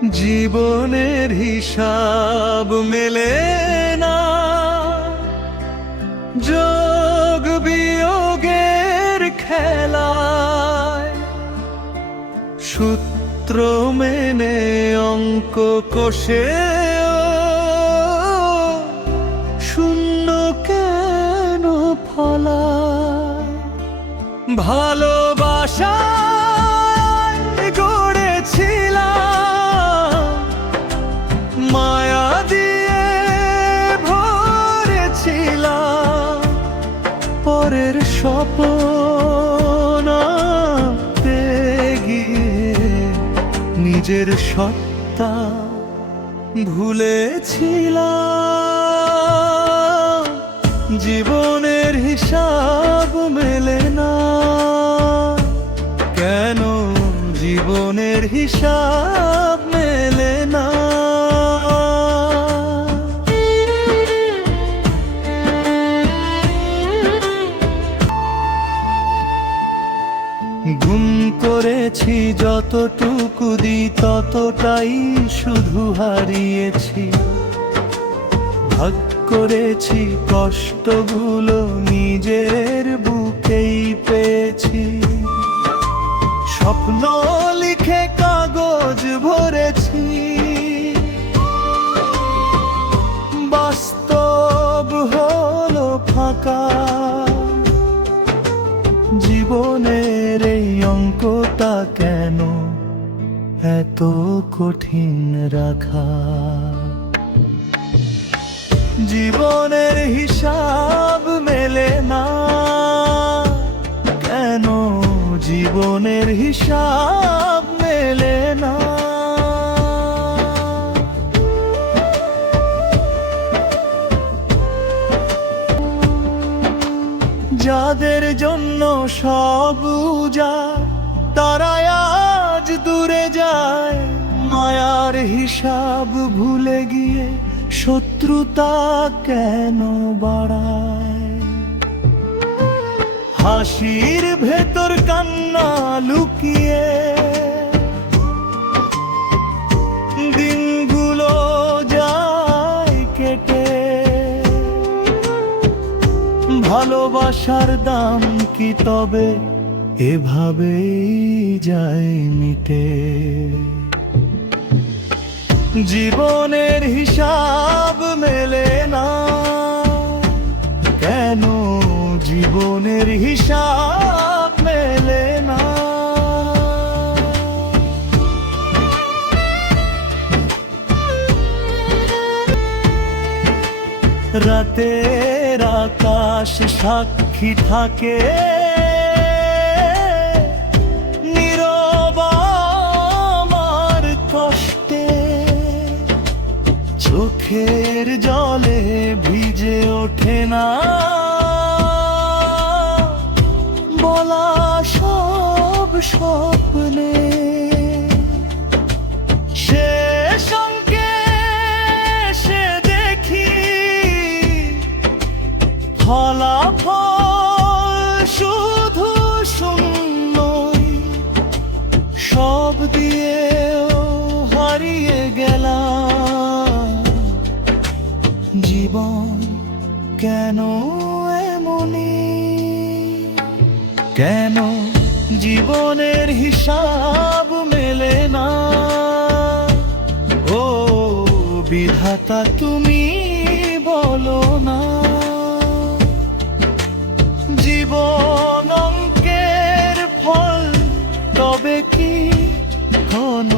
জীবনের হিসাব মেলে না, যোগ বিয়োগের খেলায়। সূত্র মেনে অঙ্ক কষে শূন্য কেন ফলায়? ভালোবাসা গড়েছিলাম, মায়া দিয়ে ভরেছিলাম, পরের স্বপ্ন গিয়ে নিজের সত্তা ভুলেছিলাম। জীবনের হিসাব মেলে না, কেন জীবনের হিসাব মেলে না? গুম করেছি যতটুকু দিই ততটাই শুধু হারিয়েছি। ভাগ করেছি কষ্টগুলো নিজের বুকেই পেয়েছি। স্বপ্ন লিখে কাগজ ভরেছি, বাস্তব হলো ফাঁকা। জীবনের এই অঙ্কটা কেন এত কঠিন রাখা? জীবনের হিসাব মেলে না, কেন জীবনের হিসাব মেলে না? যাদের জন্য সব উজাড়, তারা আজ দূরে যায়। মায়ার হিসাব ভুলে গিয়ে শত্রুতা কেন বাড়ায়? হাসির ভেতর কান্না লুকিয়ে দিনগুলো যায় কেটে। ভালোবাসার দাম কি তবে এভাবেই যায় মিটে? জীবনের হিসাব মেলে না, কেন জীবনের হিসাব মেলে না? রাতের আকাশ সাক্ষী থাকে, নীরব আমার কষ্টে। চোখের জলে ভিজে ওঠে না বলা সব স্বপ্নে। শেষ অঙ্কে এসে দেখি ফলাফল শুধু শূন্যই। সব দিয়েও হারিয়ে গেলাম। জীবন কেন এমনই? কেন জীবনের হিসাব মেলে না? ও বিধাতা তুমি বলো না। জীবন অঙ্কের ফল তবে কি ঘন?